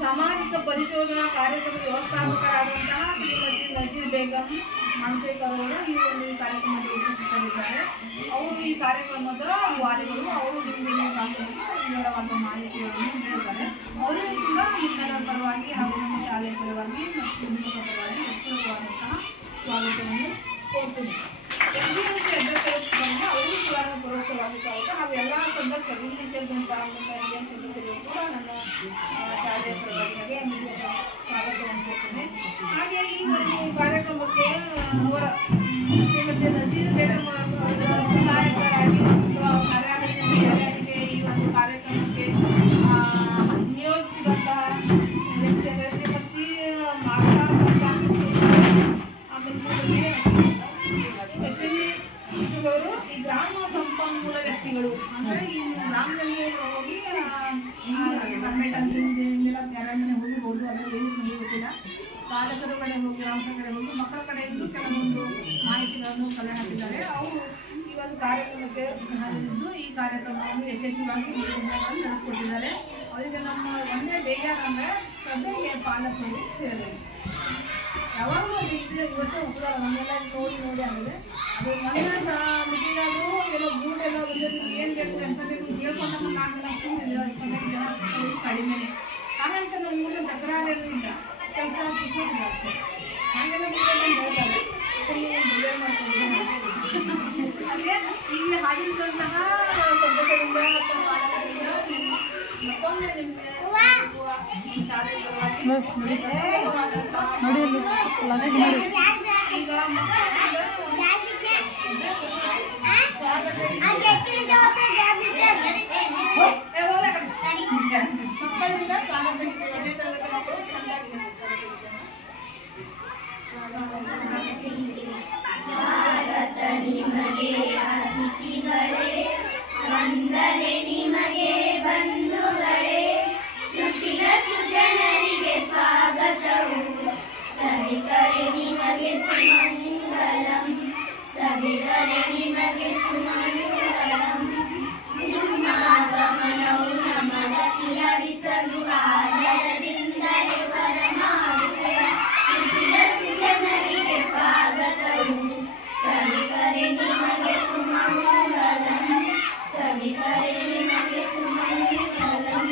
ಸಾಮಾಜಿಕ ಪರಿಶೋಧನಾ ಕಾರ್ಯಕ್ರಮದ ವ್ಯವಸ್ಥಾಪಕರಾದಂತಹ ಶ್ರೀಮತಿ ನಜೀರ್ ಬೇಗಂ ಮಾನಸೇಕರ್ ಅವರು ಈ ಒಂದು ಕಾರ್ಯಕ್ರಮದಲ್ಲಿ ಉಪಸ್ಥಿತರಿದ್ದಾರೆ. ಅವರು ಈ ಕಾರ್ಯಕ್ರಮದ ವಾಲಿಗಳು ಅವರು ನಿಮಗೆ ವಿವರವಾದ ಮಾಹಿತಿಗಳನ್ನು ನೀಡಿದ್ದಾರೆ. ಅವರಿಗೂ ಕೂಡ ನಿಮ್ಮೆಲ್ಲರ ಪರವಾಗಿ ಹಾಗೂ ನಮ್ಮ ಶಾಲೆಯ ಪರವಾಗಿ ಮತ್ತು ನಿಮ್ಮ ಪರವಾಗಿ ಉತ್ತಮವಾದಂತಹ ಸ್ವಾಗತವನ್ನು ಕೋರ್ತೀನಿ. ಎನ್ಡಿಎಂಸಿ ಅಧ್ಯಕ್ಷರಿಗೆ ಅವರಿಗೂ ಕೂಡ ಪರೋಕ್ಷವಾಗಿ ಸ್ವಾಗತ ಹಾಗೂ ಎಲ್ಲ ಸದಸ್ಯರು ಇಲ್ಲಿ ಸೇರಿದಂತಹ ಎನ್ಡಿಎಂಸಿ ಸದಸ್ಯರಿಗೂ ಕೂಡ ನನ್ನ ಶಾಲೆಯ ಪರವಾಗಿ ಸ್ವಾಗತವನ್ನು ಕೊಡ್ತೇನೆ. ಹಾಗೆ ಈ ಒಂದು ಕಾರ್ಯಕ್ರಮಕ್ಕೆ ಅವರ ಶ್ರೀಮತಿ ನಜೀರ್ ಬೇಗಂ ಸಹಾಯಕರಾಗಿ ಕಾರ್ಯಾಲಯಕ್ಕೆ ಈ ಒಂದು ಕಾರ್ಯಕ್ರಮಕ್ಕೆ ನಿಯೋಜಿಸಿದಂತಹ ವ್ಯಕ್ತಿಯಂದರೆ ಶ್ರೀಮತಿ ಮಾತಾ ಅವರು ಈ ಗ್ರಾಮ ಸಂಪನ್ಮೂಲ ವ್ಯಕ್ತಿಗಳು ಅಂದರೆ ಈ ಗ್ರಾಮದಲ್ಲಿ ಹೋಗಿ ಗವರ್ಮೆಂಟ್ ಅಂತಿಂದೆಲ್ಲ ಯಾರ ಮನೆ ಹೋಗಿರ್ಬೋದು, ಅದರಲ್ಲಿ ಏನು ಮನೆ ಗೊತ್ತಿಲ್ಲ. ಪಾಲಕರ ಕಡೆ ಹೋಗಿ ಗ್ರಾಮದ ಕಡೆ ಹೋಗಿ ಮಕ್ಕಳ ಕಡೆಯಿಂದ ಕೆಲವೊಂದು ಮಾಹಿತಿಗಳನ್ನು ಕಲೆ ಹಾಕಿದ್ದಾರೆ. ಅವರು ಈ ಒಂದು ಕಾರ್ಯಕ್ರಮಕ್ಕೆ ಹಾಜರಿದ್ದು ಈ ಕಾರ್ಯಕ್ರಮವನ್ನು ಯಶಸ್ವಿಯಾಗಿ ನಡೆಸಿಕೊಟ್ಟಿದ್ದಾರೆ. ಅವರಿಗೆ ನಮ್ಮ ಒಂದೇ ಬೇಜಾರು ಅಂದರೆ ಸಭೆಗೆ ಪಾಲಕರು ಸೇರಬೇಕು. ಯಾವಾಗಲೂ ಅದು ಇದ್ದರೆ ಇವತ್ತೇ ಹೋಗಲ್ಲ, ನಮ್ಮೆಲ್ಲ ನೋಡಿ ಆಗಿದೆ. ಅದು ಮೊನ್ನೆ ಮೀಟಿಂಗಾದರೂ ಎಲ್ಲ ಗೂಡೆಲ್ಲ ಏನು ಬೇಕು ಎಂತ ಬೇಕು ಹೇಳ್ಕೊಂಡಾಗ 4 ಜನ ಕೂಡಿಲ್ಲ, 25 ಜನ ಕಡಿಮೆನೆ. ಹಾಗಂತ ನಮ್ಮ ಊರಿನ ತಕರಾರೇನೂ ಇಲ್ಲ, ಕೆಲಸ ಕಿಸೋದು ಹಾಗೆಲ್ಲ ಹೇಳ್ತಾರೆ. ಮದುವೆ ಮಾಡ್ಕೊಂಡು ಅದೇ ಇಲ್ಲಿ ಹಾಗಿದ್ದಂತಹ ಸದಸ್ಯರಿಂದ ಮತ್ತು ಪಾಲಕರಿಂದ ಮತ್ತೊಮ್ಮೆ ನಿಮಗೆ ಶಾಲೆ ಪರವಾಗಿ ಈಗ ಮಕ್ಕಳಿಂದ ಸ್ವಾಗತ ಒಂದೇ ತರಗತಿ ಮಕ್ಕಳು ಚೆನ್ನಾಗಿದೆ. ಸ್ವಾಗತ ನಿಮಗೆ ಅತಿಥಿಗಳೇ, ವಂದನೆ ನಿಮಗೆ ಬಂಧುಗಳೇ, ಸುಶೀಲ ಸುಜನರಿಗೆ ಸ್ವಾಗತವು, ಸಭಿಕರೆ ನಿಮಗೆ ಸುಮಂಗಲಂ, ಸಭಿಕರೆ ನಿಮಗೆ ಸುಮಂಗಲಂ. ನಿಮ್ಮ ಆಗಮನವು ನಮಗತಿಯಾಗಿಸಲು ಆದರದಿಂದಲೇ ಬರಮಾಡುವೆ. ಸುಶೀಲ ಸುಜನರಿಗೆ ಸ್ವಾಗತವು, ಸಭಿಕರೆ ನಿಮಗೆ ಸುಮಂಗಲಂ, ಸಭಿಕರೆ ನಿಮಗೆ ಸುಮಂಗಲಂ.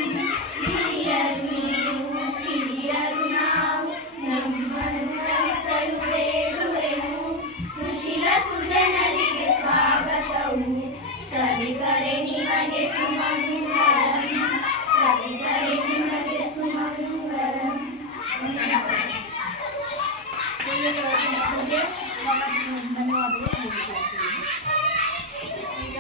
ಹಿರಿಯರು ನೀವು, ಕಿರಿಯರು ನಾವು, ನಮ್ಮನ್ನು ಕಲಿಸಲು ಬೇಡುವೆವು. ಸುಶೀಲ ಸುಜನರಿಗೆ ಸ್ವಾಗತವು, ಸಭಿಕರೆ ನಿಮಗೆ ಸುಮಂಗಲಂ, ಸಭಿಕರೆ ನಿಮಗೆ ಸುಮಂಗಲಂ. ಧನ್ಯವಾದಗಳು. ಈಗ